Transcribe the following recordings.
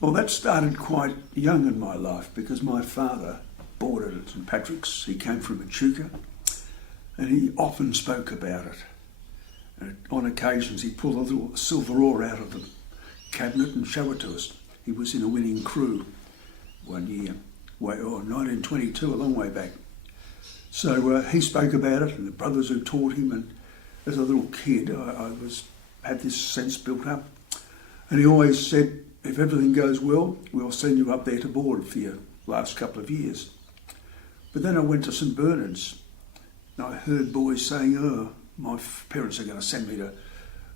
Well, that started quite young in my life because my father boarded at St Patrick's. He came from Echuca and he often spoke about it. And on occasions he'd pull a little silver oar out of the cabinet and show it to us. He was in a winning crew one year, 1922, a long way back. So he spoke about it and the brothers who taught him, and as a little kid I had this sense built up. And he always said, if everything goes well, we'll send you up there to board for your last couple of years. But then I went to St Bernard's and I heard boys saying, oh, my parents are going to send me to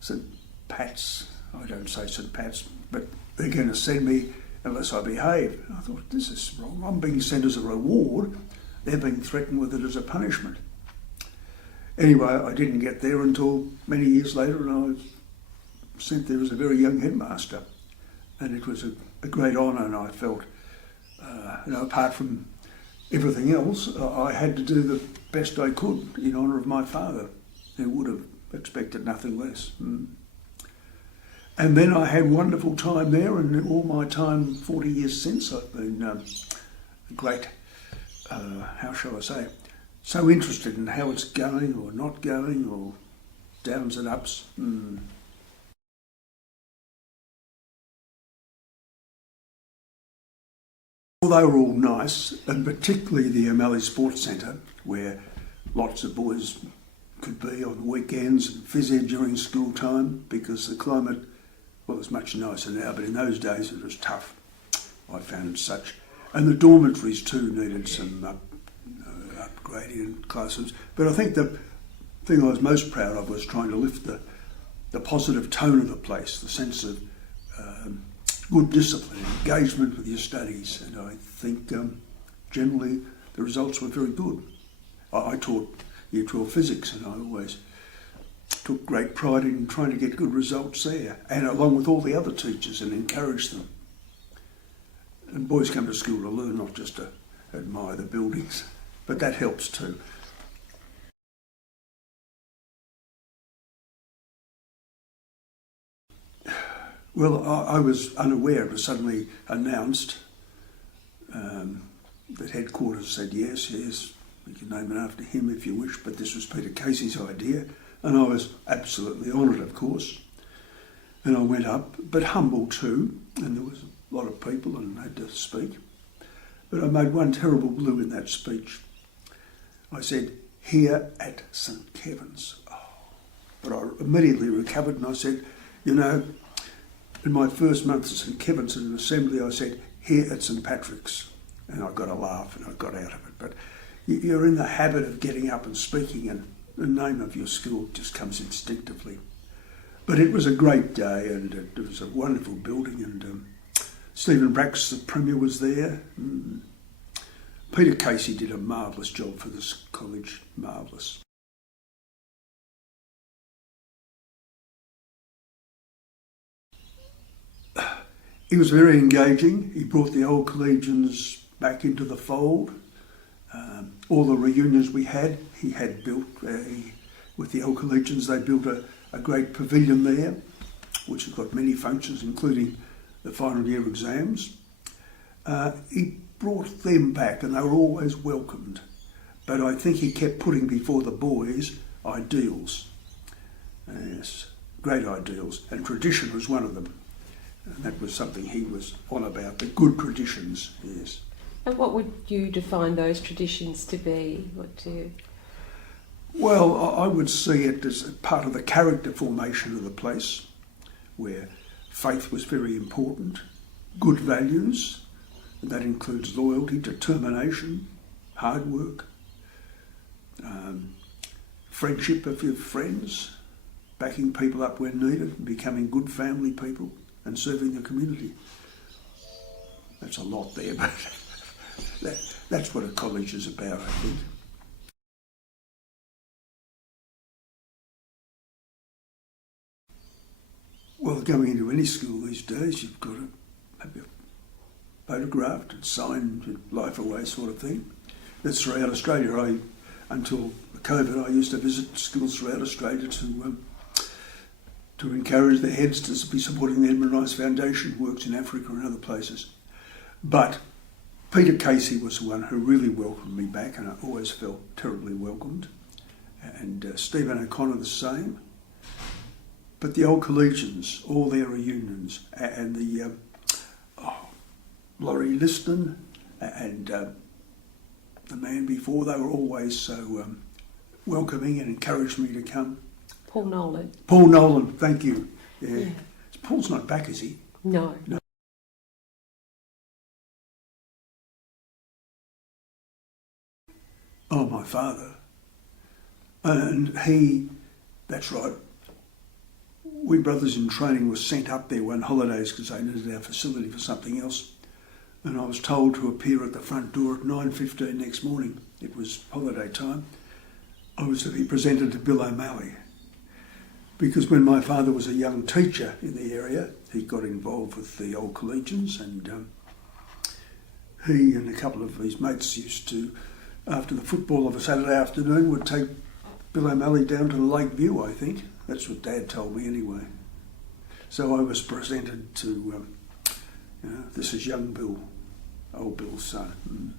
St Pat's. I don't say St Pat's, but they're going to send me unless I behave. And I thought, this is wrong. I'm being sent as a reward. They're being threatened with it as a punishment. Anyway, I didn't get there until many years later, and I was sent there as a very young headmaster. And it was a great honour, and I felt, apart from everything else, I had to do the best I could in honour of my father, who would have expected nothing less. And then I had a wonderful time there, and all my time, 40 years since, I've been a great, how shall I say, so interested in how it's going or not going, or downs and ups. Well, they were all nice, and particularly the O'Malley Sports Centre, where lots of boys could be on weekends and phys ed during school time, because the climate, well, it's much nicer now, but in those days it was tough. I found it such. And the dormitories too needed some upgrading in classrooms. But I think the thing I was most proud of was trying to lift the positive tone of the place, the sense of good discipline, engagement with your studies, and I think generally the results were very good. I taught Year 12 physics, and I always took great pride in trying to get good results there, and along with all the other teachers, and encouraged them. And boys come to school to learn, not just to admire the buildings, but that helps too. Well, I was unaware. It was suddenly announced that headquarters said, yes, we can name it after him if you wish, but this was Peter Casey's idea, and I was absolutely honoured, of course. And I went up, but humble too, and there was a lot of people and I had to speak. But I made one terrible blue in that speech. I said, here at St Kevin's. Oh. But I immediately recovered and I said, in my first month at St Kevin's in an assembly, I said, here at St Patrick's. And I got a laugh and I got out of it. But you're in the habit of getting up and speaking, and the name of your school just comes instinctively. But it was a great day, and it was a wonderful building, and Stephen Bracks, the Premier, was there. Peter Casey did a marvellous job for this college, marvellous. He was very engaging. He brought the old collegians back into the fold. All the reunions we had, he had built, with the old collegians, they built a great pavilion there, which has got many functions, including the final year exams. He brought them back and they were always welcomed. But I think he kept putting before the boys ideals. Yes, great ideals, and tradition was one of them. And that was something he was on about, the good traditions, yes. And what would you define those traditions to be? Well, I would see it as part of the character formation of the place, where faith was very important, good values, and that includes loyalty, determination, hard work, friendship of your friends, backing people up when needed, becoming good family people, and serving the community. That's a lot there, but that's what a college is about, I think. Well, going into any school these days, you've got to have your photographed and signed, life away sort of thing. That's throughout Australia. Until COVID, I used to visit schools throughout Australia to to encourage the heads to be supporting the Edmund Rice Foundation, works in Africa and other places. But Peter Casey was the one who really welcomed me back, and I always felt terribly welcomed. And Stephen O'Connor the same. But the old collegians, all their reunions, and the Laurie Liston and the man before, they were always so welcoming and encouraged me to come. Paul Nolan. Paul Nolan, thank you. Yeah. Yeah. Paul's not back, is he? No. No. Oh, my father. And he, that's right, we brothers in training were sent up there one holidays because they needed our facility for something else. And I was told to appear at the front door at 9:15 next morning. It was holiday time. I was to be presented to Bill O'Malley. Because when my father was a young teacher in the area, he got involved with the old collegians, and he and a couple of his mates used to, after the football of a Saturday afternoon, would take Bill O'Malley down to the Lake View, I think. That's what Dad told me anyway. So I was presented to, this is young Bill, old Bill's son.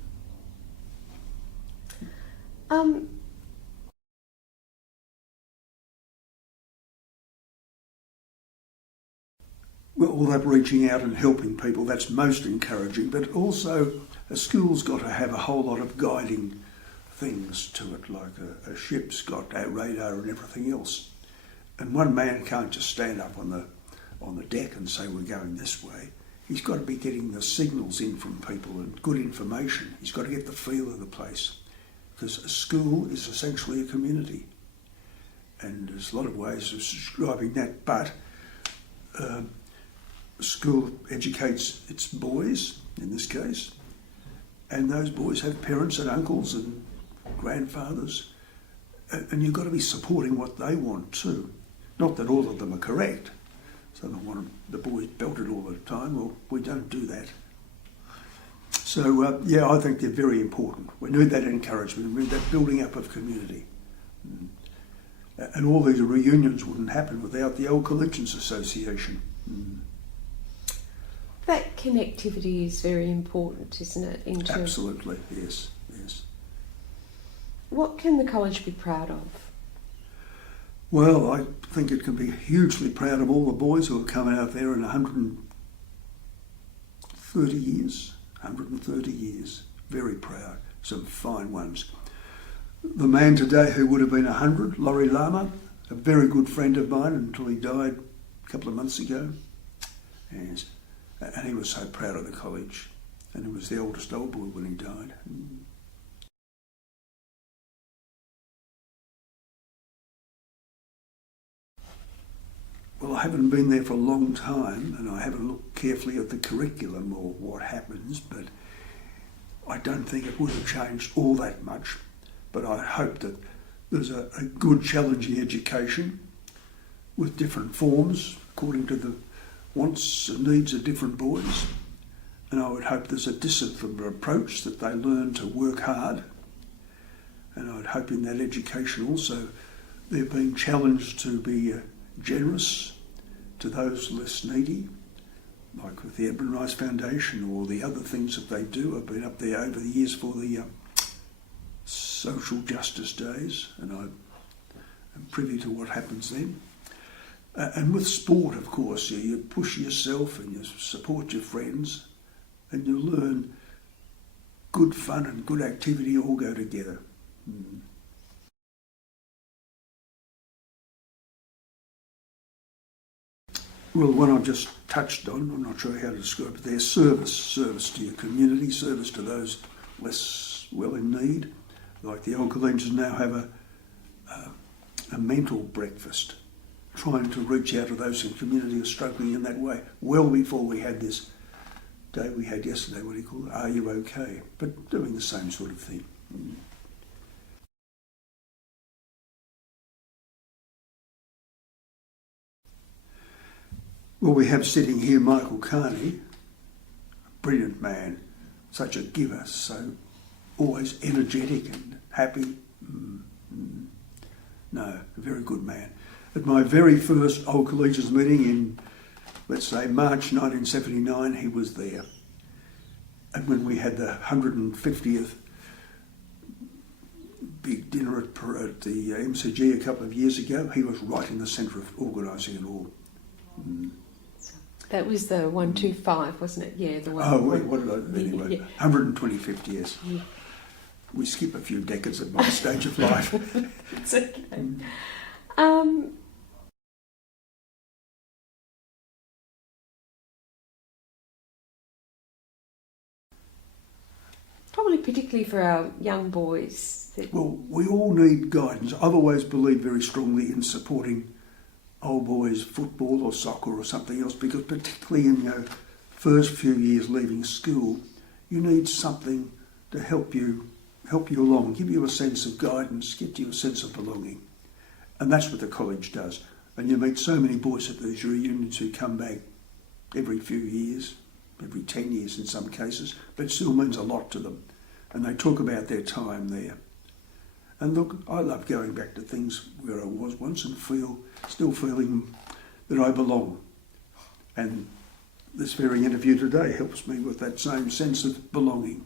Well, all that reaching out and helping people, that's most encouraging, but also a school's got to have a whole lot of guiding things to it, like a ship's got our radar and everything else. And one man can't just stand up on the deck and say we're going this way. He's got to be getting the signals in from people and good information. He's got to get the feel of the place, because a school is essentially a community. And there's a lot of ways of describing that, but school educates its boys, in this case, and those boys have parents and uncles and grandfathers, and you've got to be supporting what they want too. Not that all of them are correct, so they want the boys belted all the time. Well, we don't do that. So, I think they're very important. We need that encouragement, we need that building up of community. And all these reunions wouldn't happen without the Old Collegians Association. That connectivity is very important, isn't it? Absolutely, yes. What can the college be proud of? Well, I think it can be hugely proud of all the boys who have come out there in 130 years. 130 years. Very proud. Some fine ones. The man today who would have been 100, Laurie Lama, a very good friend of mine until he died a couple of months ago. And he was so proud of the college. And he was the oldest old boy when he died. Well, I haven't been there for a long time, and I haven't looked carefully at the curriculum or what happens, but I don't think it would have changed all that much. But I hope that there's a good challenging education with different forms according to the wants and needs of different boys. And I would hope there's a disciplined approach, that they learn to work hard. And I'd hope in that education also they're being challenged to be generous to those less needy, like with the Edmund Rice Foundation or the other things that they do. I've been up there over the years for the social justice days, and I'm privy to what happens then. And with sport, of course, you push yourself and you support your friends, and you learn good fun and good activity all go together. Well, the one I've just touched on, I'm not sure how to describe it there, service to your community, service to those less well in need. Like the Old Collegians now have a mental breakfast, trying to reach out to those in the community who are struggling in that way, well before we had this day we had yesterday, what do you call it, Are You OK? But doing the same sort of thing. Well, we have sitting here Michael Carney, a brilliant man, such a giver, so always energetic and happy. No, a very good man. At my very first Old Collegians meeting in, let's say, March 1979, he was there. And when we had the 150th big dinner at the MCG a couple of years ago, he was right in the centre of organising it all. That was the 125, wasn't it? Yeah, the one. Oh, wait, what did I... Anyway, Yeah. 125th, yes. Yeah. We skip a few decades at my stage of life. It's okay. Probably particularly for our young boys. Well, we all need guidance. I've always believed very strongly in supporting old boys football or soccer or something else, because particularly in your first few years leaving school, you need something to help you along, give you a sense of guidance, give you a sense of belonging. And that's what the college does. And you meet so many boys at these reunions who come back every few years, every 10 years in some cases, but it still means a lot to them. And they talk about their time there. And look, I love going back to things where I was once and still feeling that I belong. And this very interview today helps me with that same sense of belonging.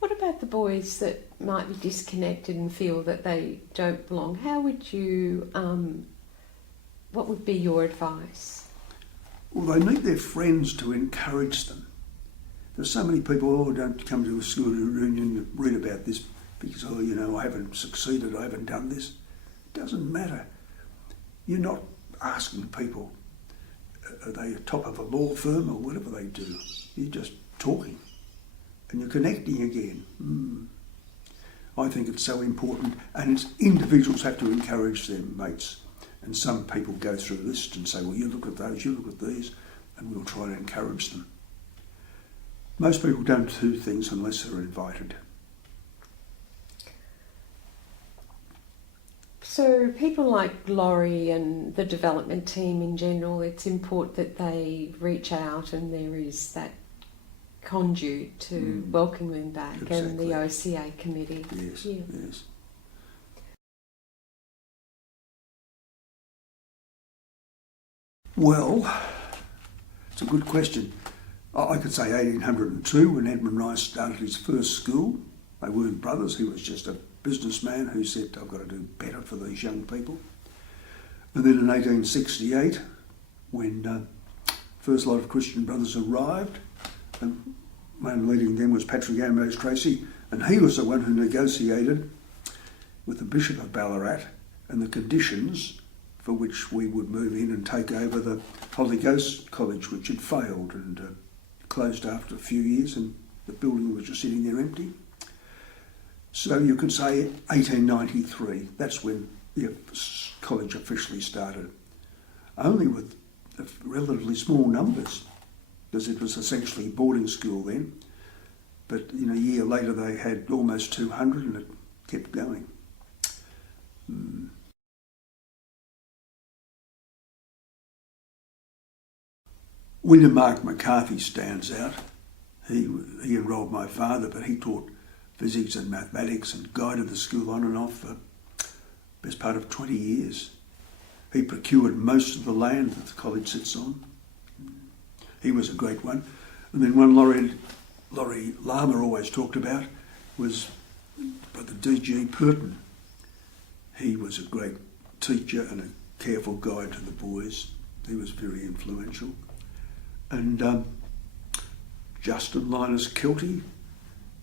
What about the boys that might be disconnected and feel that they don't belong? How would you, what would be your advice? Well, they need their friends to encourage them. There's so many people, don't come to a school reunion and read about this because, I haven't succeeded, I haven't done this. It doesn't matter. You're not asking people, are they top of a law firm or whatever they do. You're just talking and you're connecting again. I think it's so important, and it's individuals have to encourage their mates. And some people go through a list and say, well, you look at those, you look at these, and we'll try to encourage them. Most people don't do things unless they're invited. So people like Laurie and the development team in general, it's important that they reach out and there is that conduit to welcome them back, and the OCA committee. Yes, yeah. Yes. Well, it's a good question. I could say 1802 when Edmund Rice started his first school. They weren't brothers, he was just a businessman who said, I've got to do better for these young people. And then in 1868, when first lot of Christian Brothers arrived, and one leading them was Patrick Ambrose Tracy, and he was the one who negotiated with the Bishop of Ballarat and the conditions for which we would move in and take over the Holy Ghost College, which had failed and closed after a few years, and the building was just sitting there empty. So you could say 1893, that's when the college officially started. Only with relatively small numbers, because it was essentially boarding school then. But a year later they had almost 200 and it kept going. William Mark McCarthy stands out. He enrolled my father, but he taught physics and mathematics and guided the school on and off for the best part of 20 years. He procured most of the land that the college sits on. He was a great one. And then one Laurie Lama always talked about was Brother D.G. Purton. He was a great teacher and a careful guide to the boys. He was very influential. And Justin Linus Kelty,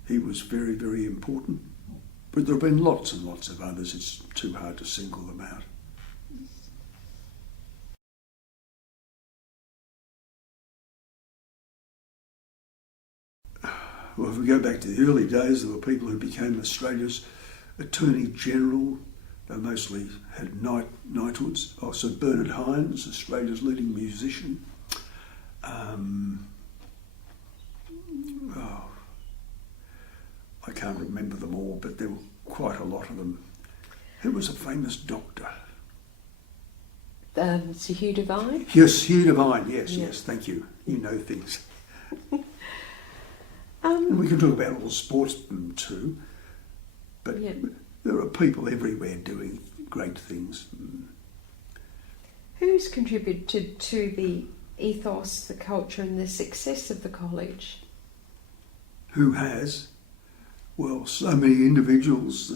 he was very, very important. But there have been lots and lots of others. It's too hard to single them out. Well, if we go back to the early days, there were people who became Australia's Attorney General. They mostly had knighthoods. Sir Bernard Hines, Australia's leading musician. I can't remember them all, but there were quite a lot of them. Who was a famous doctor? Sir Hugh Devine? Yes, Hugh Devine, yes, Yeah. yes, thank you. You know things. And we can talk about all sportsmen too, but Yeah. there are people everywhere doing great things. Who's contributed to the ethos, the culture and the success of the college? Who has? Well, so many individuals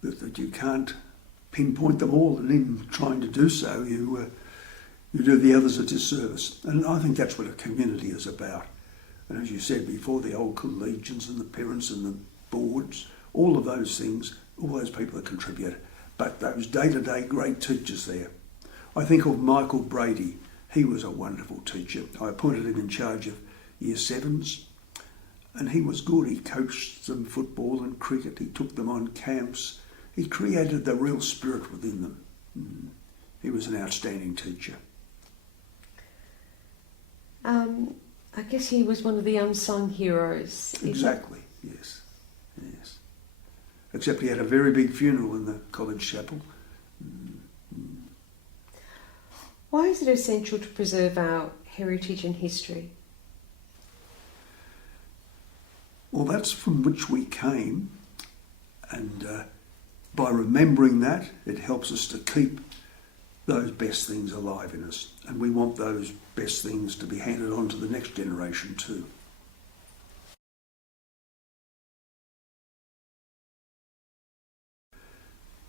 that you can't pinpoint them all, and in trying to do so, you do the others a disservice. And I think that's what a community is about. And as you said before, the old collegians and the parents and the boards, all of those things, all those people that contribute. But those day-to-day great teachers there. I think of Michael Brady. He was a wonderful teacher. I appointed him in charge of Year 7s, and he was good. He coached them football and cricket. He took them on camps. He created the real spirit within them. He was an outstanding teacher. I guess he was one of the unsung heroes. Exactly, yes. Except he had a very big funeral in the college chapel. Why is it essential to preserve our heritage and history? Well, that's from which we came, and by remembering that, it helps us to keep those best things alive in us, and we want those best things to be handed on to the next generation too.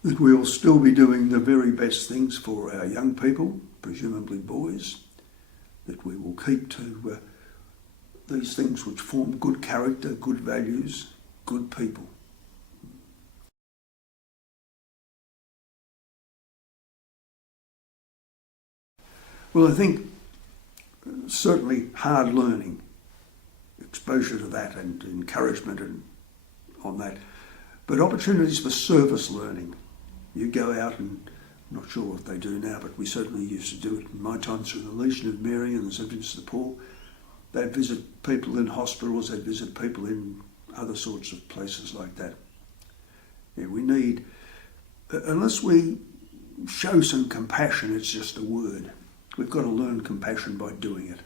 That we'll still be doing the very best things for our young people, presumably boys, that we will keep to these things which form good character, good values, good people. Well, I think certainly hard learning, exposure to that and encouragement and on that, but opportunities for service learning. You go out and, I'm not sure what they do now, but we certainly used to do it in my time through the Legion of Mary and the St Vincent de Paul. They'd visit people in hospitals, they'd visit people in other sorts of places like that. Yeah, we need, unless we show some compassion, it's just a word. We've got to learn compassion by doing it.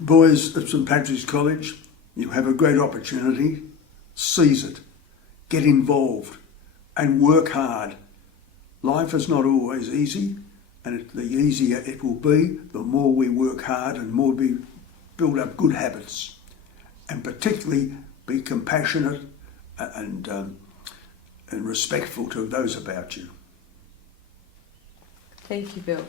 Boys at St Patrick's College, you have a great opportunity. Seize it. Get involved and work hard. Life is not always easy, and the easier it will be, the more we work hard and more we build up good habits, and particularly be compassionate and respectful to those about you. Thank you, Bill.